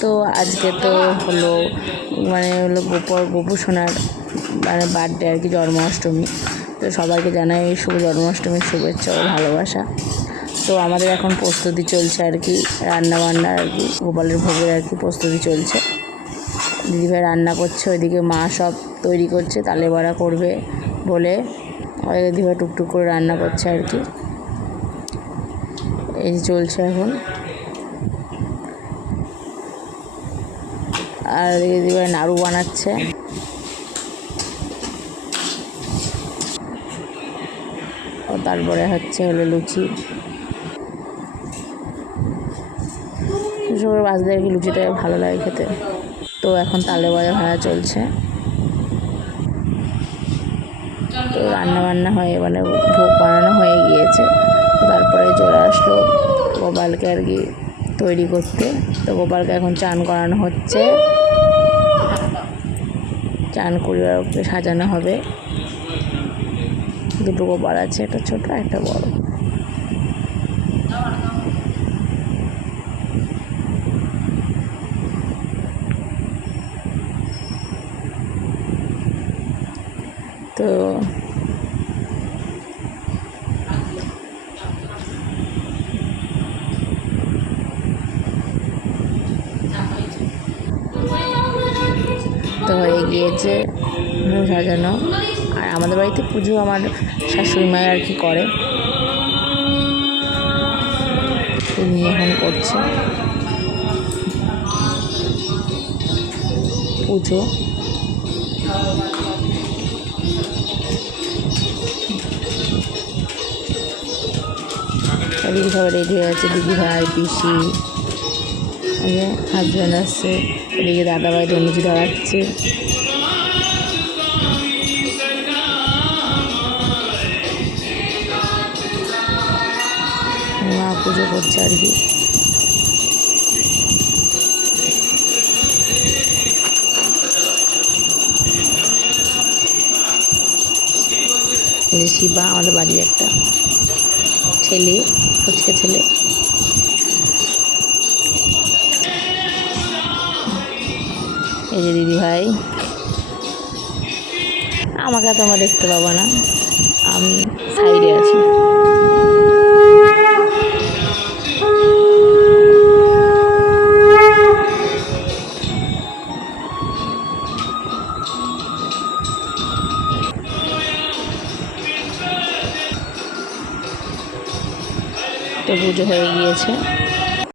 তো আজকে তো হলো মানে হলো গোপর গোপু সোনার মানে বার্থডে আর কি, জন্মাষ্টমী। তো সবাইকে জানাই শুভ জন্মাষ্টমীর শুভেচ্ছা ও ভালোবাসা। তো আমাদের এখন প্রস্তুতি চলছে আর কি রান্না বান্নার আর কি, গোপালের ভোগের আর কি প্রস্তুতি চলছে। দিদিভাই রান্না করছে, ওইদিকে মা সব তৈরি করছে, তালে বড়া করবে বলে, ওই দিদিভাই টুকটুক করে রান্না করছে আর কি। এই চলছে এখন। আর এদিকে নাড়ু বানাচ্ছে। ও তারপরে হচ্ছে হলো লুচি। সবার কি লুচিটা ভালো লাগে খেতে? তো এখন তালে বাজা ভাড়া চলছে। তো রান্না বান্না হয়ে মানে ভোগ বানানো হয়ে গিয়েছে। তারপরে চলে আসলো গোপালকে আর কি তৈরি করতে। তো গোপালকে এখন চান করানো হচ্ছে। চান করিবার ওকে সাজানো হবে। দুটো গোপাল আছে, একটা ছোট, একটা বড়। তো তো হয়ে গিয়েছে সাজানো আর আমাদের বাড়িতে পুজো আমার শাশুড়ি মায়ের আর কি করে। তিনি এখন করছে। পুজো। এদিকে সবাই রেডি হয়ে আছে দিদি ভাই পিসি। হাজব্যান্ড আসছে, এদিকে দাদা ভাই ধনুচি ধরাচ্ছে মা পুজো করছে আর কি। শিবা, আমাদের বাড়ির একটা ছেলে, ফুচকা ছেলে। এই যে দিদি ভাই। আমাকে তোমরা দেখতে পাবো না। আমি সাইডে আছি। তো পুজো হয়ে গিয়েছে।